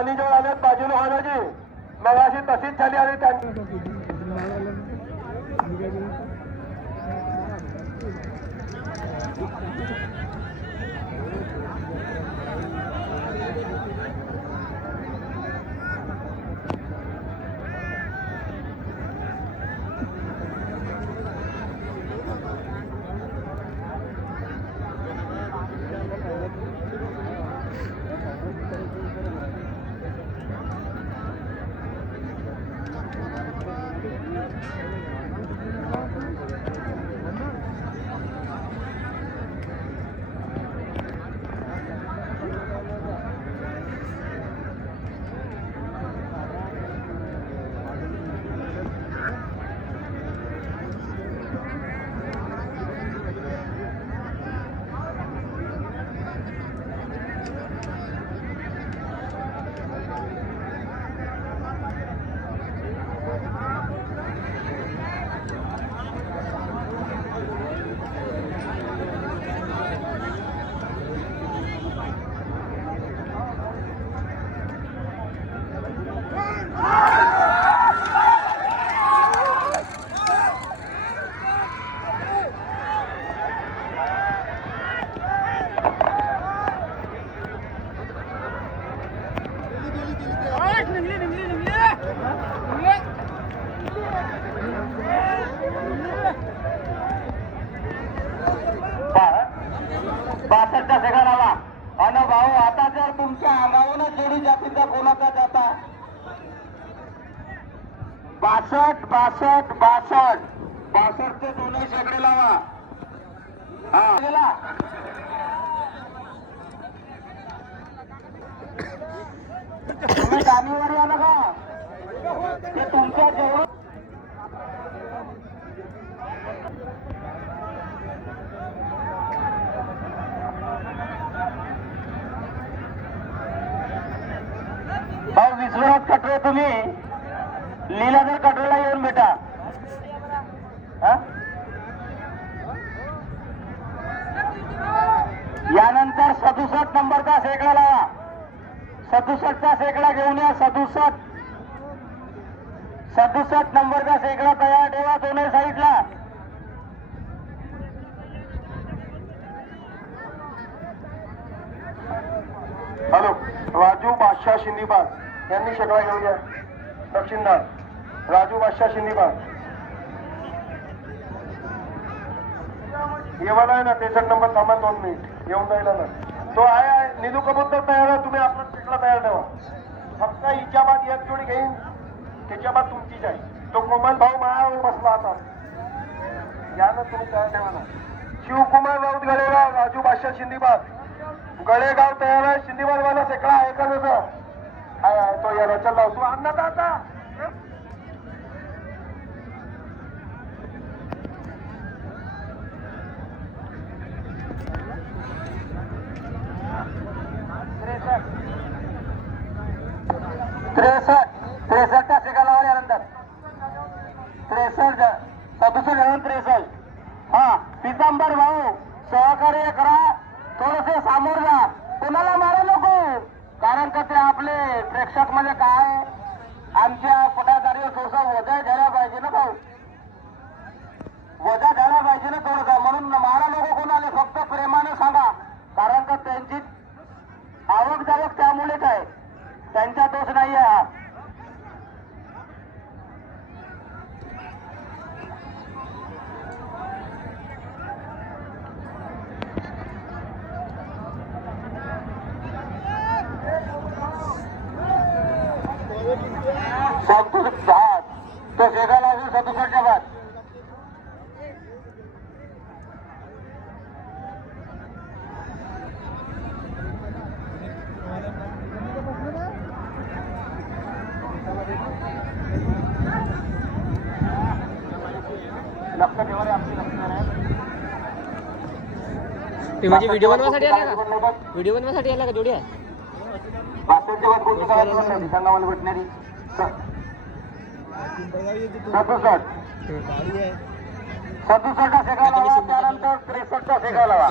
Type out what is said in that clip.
पाणी जेव्हा आल्यात बाजूला होण्याची. मग अशी तशीच झाली आणि त्यांनी बासष्टच्या सेकंड अन भाऊ आता जर तुमच्या अंगावूनच जोडी जातीचा कोणाचा जाता? बासष्ट बासष्ट बासष्ट. बासष्टचे दोन्ही शेकडे लावा. हा गेला तुम्ही कामीवर या नका ते तुमच्या जेवण भाऊ विश्वनाथ कटरे तुम्ही. लीलाधर कटरेला येऊन भेटा. यानंतर सदुसष्ट नंबरचा शेकडा लावा. सदुसष्टचा शेकडा घेऊन या सदुसष्ट. सदुसष्ट नंबरचा शेकडा तयार ठेवा दोन्ही साईडला. हॅलो राजू बादशाह शिंदीबाद यांनी शेकडा घेऊन या दक्षिणदार राजू बादशाह शिंदीबाग येवाला आहे ना तेसष्ट नंबर थांबा दोन मिनिट. येऊन जायला ना. तो आहे आहे. निधू कबूतर तयार आहे. तुम्ही आपला शेकडा तयार ठेवा. फक्त हिच्या बाद एक जोडी घेईन. त्याच्या बाद तुमची जाईल तो कोमल भाऊ मायावर बसला आता. या ना तुम्ही तयार ठेवा ना. शिवकुमार राऊत गळेगाव राजू बादशाह शिंदीबाग गळेगाव तयार आहे. शिंदीबाग वाला शेकडा आहे का तसं तो तू त्रेसष्ट त्रेसष्टचा शिका लावा यानंतर त्रेसष्ट सदुसष्ट घेऊन त्रेसष्ट हा पितांबर भाऊ सहकार्य करा थोडसे सामोर जा. कोणाला मारा कारण का ते आपले प्रेक्षक म्हणजे काय? आमच्या पोटादारीवर थोडस वजा झाला पाहिजे ना भाऊ. वजा झाला पाहिजे ना थोडसा. म्हणून मारा कोण आले फक्त प्रेमाने सांगा. कारण का त्यांची आवक जावक त्यामुळेच आहे. त्यांचा दोष नाही आहे सदुसष्ट हा तो शेगाला असेल सदुसष्टच्या बाद. ते म्हणजे व्हिडिओ बनवासाठी आला का? व्हिडिओ बनवासाठी आला का जोडी सांगा सदुसष्ट शेगा लावा त्यानंतर त्रेसष्टचा शेगा लावा